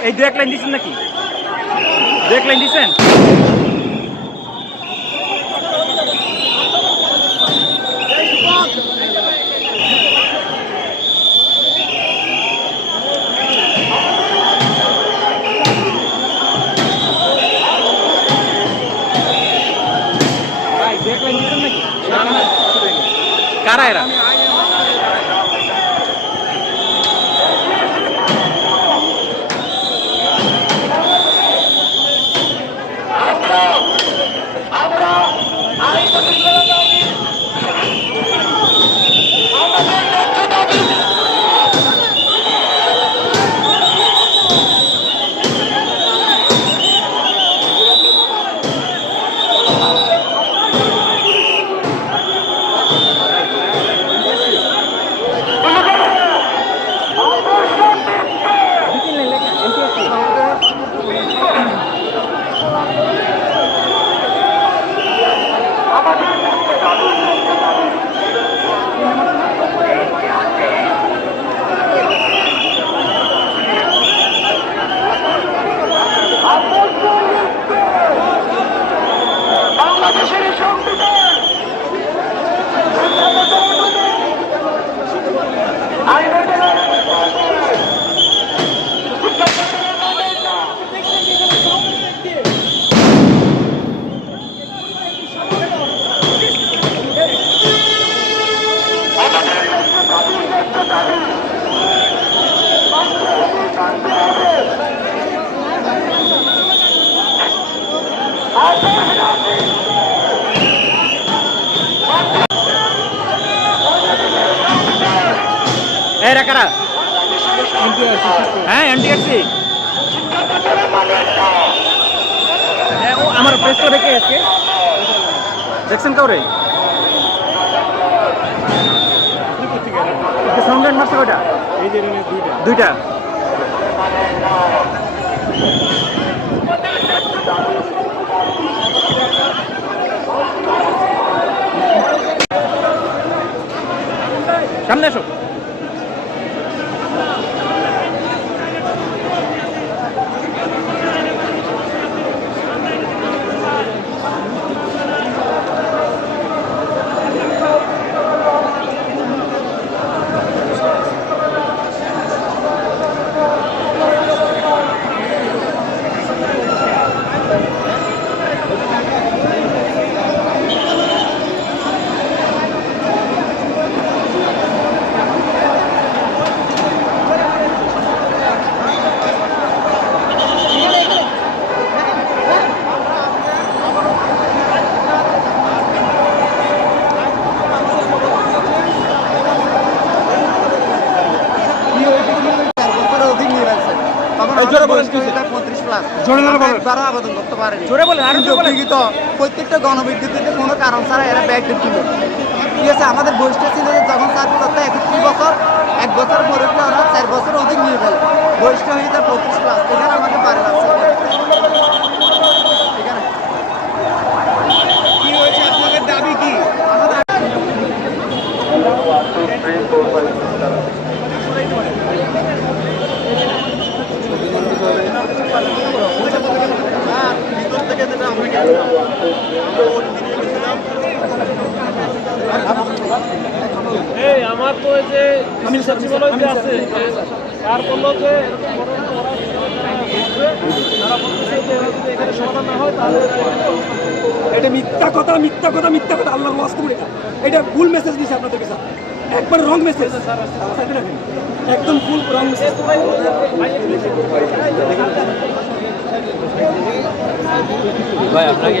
এই দু এক লাইন দিচ্ছেন নাকি? দু এক লাইন দিচ্ছেন ভাই, দু এক লাইন দিচ্ছেন নাকি? কারা এরা বাংলাদেশের সংবিধান এরা কারা? হ্যাঁ এনটিআরসি হ্যাঁ ও আমার প্রেস করে রেখে আজকে? দেখছেন কাউরে? সংগ্রাম মারছে ওটা দুইটা। সামনে আসো চার বছরের অধিক নিয়ে রাখছে তখন এই জোরে বলেন, আমাদের বয়স পঁয়ত্রিশ প্লাস জোরে জোরে বলেন। একবারও আবেদন করতে পারেনি। জোরে বলেন, আরও প্রত্যেকটা গণবিদ্যুতিতে কোনো কারণ ছাড়া এরা ব্যাগ দিচ্ছিল ঠিক আছে আমাদের বয়সটা ছিল যে যখন চাকরি করতে একত্রিশ বছর এক বছর পরে ওরা চার বছর অধিক নিয়ে ফেলে বয়সটা হয়ে যায় পঁয়ত্রিশ প্লাস এখানে আমাকে বাড়ি লাগছে এটা মিথ্যা কথা মিথ্যা কথা মিথ্যা কথা। আল্লাহর ওয়াস্তু এটা। এটা ভুল মেসেজ দিয়েছে আপনাদেরকে স্যার। একবার রং মেসেজ একদম ফুল রং মেসেজ ভাই আপনাকে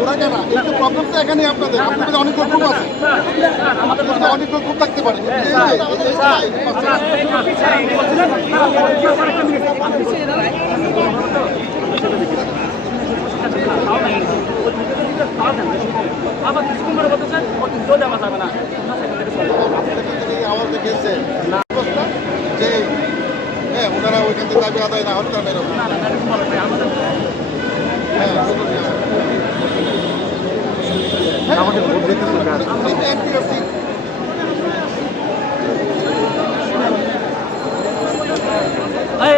ওরা কেন একটু প্রবলেম তো এখানেই আপনাদের গ্রুপ আছে গ্রুপ থাকতে পারে আবার কিছুক্ষণ পরে বলতেছেন ওর দেওয়া যাবে না আওয়াজ দেখেছে যে হ্যাঁ ওনারা ওইখান থেকে দাবি আদায় না হলে তারা বেরোবে হ্যাঁ আমাদের ভোট দিতে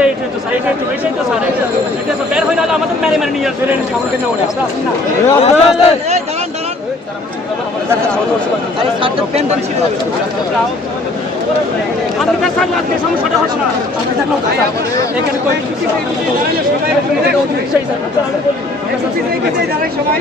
এইটাই তো স্যার এইটাই তো এইটাই তো স্যার এইটাই তো এইটাই তো বের হয়ে গেলে আমাদের মেরে মেরে নিয়ে আসবে আমাদের না ওটা আপনি তার সামনে আজকে না কই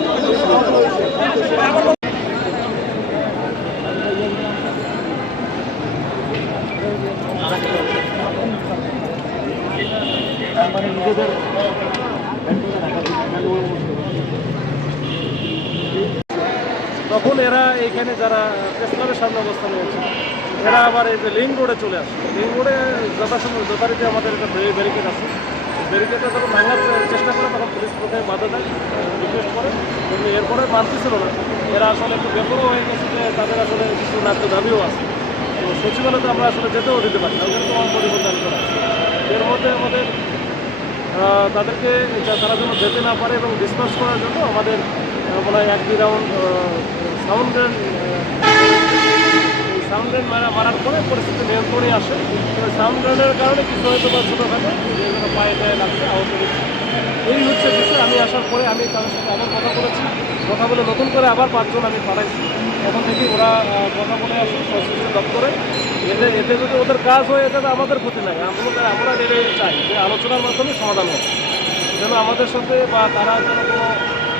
তখন এরা এইখানে যারা প্রেস সামনে অবস্থান নিয়েছে এরা আবার এই যে লিঙ্ক রোডে চলে আসে। লিঙ্ক রোডে যথাসময় যথারীতি আমাদের একটা ব্যারিকেড আছে। ব্যারিকেডটা যখন ভাঙার চেষ্টা করে, তখন পুলিশ প্রথমে বাধা দেয় রিকোয়েস্ট করে। কিন্তু এরপরে মানতেছিল না। এরা আসলে একটু বেপরও হয়ে গেছে যে তাদের আসলে কিছু ন্যায্য দাবিও আছে। তো সচিবালয়তে আমরা আসলে যেতেও দিতে পারি না ওখানে তোমার পরিবর্তন করা এর মধ্যে আমাদের তাদেরকে তারা যেন যেতে না পারে এবং ডিসকাস করার জন্য আমাদের মনে এক দুই রাউন্ড সাউন্ড সাউন্ড মারা মারার পরে পরিস্থিতি নিয়ন্ত্রণে আসে। সাউন্ড গ্রেনের কারণে কিছু হয়তো বা ছোটোখাটো যেগুলো পায়ে টায়ে লাগছে, আহত হয়েছে। এই হচ্ছে বিষয়। আমি আসার পরে আমি তাদের সাথে আবার কথা বলেছি। কথা বলে নতুন করে আবার পাঁচজন আমি পাঠাইছি। এখন থেকে ওরা কথা বলে আসে সংশ্লিষ্ট দপ্তরে। এতে এতে যদি ওদের কাজ হয়, এতে আমাদের ক্ষতি নাই। আমরা আমরা চাই যে আলোচনার মাধ্যমে সমাধান হয় যেন আমাদের সাথে বা তারা যেন কোনো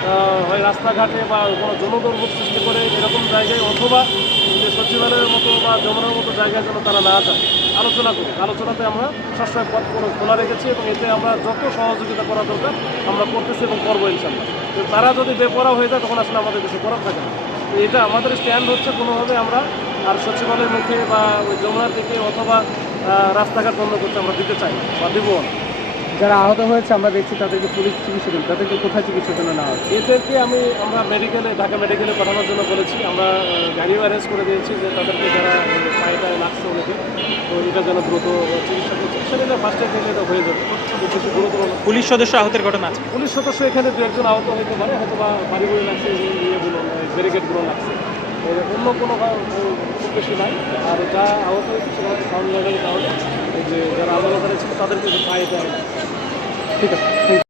হয় রাস্তাঘাটে বা কোনো জনদুর্ভোগ সৃষ্টি করে এরকম জায়গায় অথবা যে সচিবালয়ের মতো বা যমুনার মতো জায়গায় যেন তারা না যায়। আলোচনা করুক আলোচনাতে আমরা সবসময় পথ খোলা- রেখেছি এবং এতে আমরা যত সহযোগিতা করা দরকার আমরা করতেছি এবং করব ইনশাল্লাহ তারা যদি বেপরা হয়ে যায়, তখন আসলে আমাদের কিছু করার থাকে না। এটা আমাদের স্ট্যান্ড হচ্ছে কোনোভাবে আমরা আর সচিবালয়ের মুখে বা ওই যমুনার দিকে অথবা রাস্তাঘাট বন্ধ করতে আমরা দিতে চাই বা দিব না। যারা আহত হয়েছে আমরা দেখছি তাদেরকে পুলিশ চিকিৎসা দেন তাদেরকে কোথায় চিকিৎসার জন্য নেওয়া হচ্ছে? এদেরকে আমি আমরা মেডিকেলে ঢাকা মেডিকেলে পাঠানোর জন্য বলেছি। আমরা গাড়িও অ্যারেঞ্জ করে দিয়েছি যে তাদেরকে যারা আহ, পায়েটা লাগছে অনেকে তো এটা যেন দ্রুত চিকিৎসা করছে সেটা ফার্স্ট এড এটা হয়ে যাবে। গুরুতর না। পুলিশ সদস্য আহতের ঘটনা আছে। পুলিশ সদস্য এখানে দু একজন আহত হতে পারে হয়তো বা বাড়ি বাড়ি লাগছে ইয়েগুলো ব্যারিকেডগুলো লাগছে। অন্য কোনো কারণ, খুব বেশি নাই। আর যা আহত হয়েছে সেটা হচ্ছে সাউন্ড লেভেলের কারণে যে যারা আন্দোলনকারী ছিল তাদেরকে পায়ে পায়েটা ঠিক আছে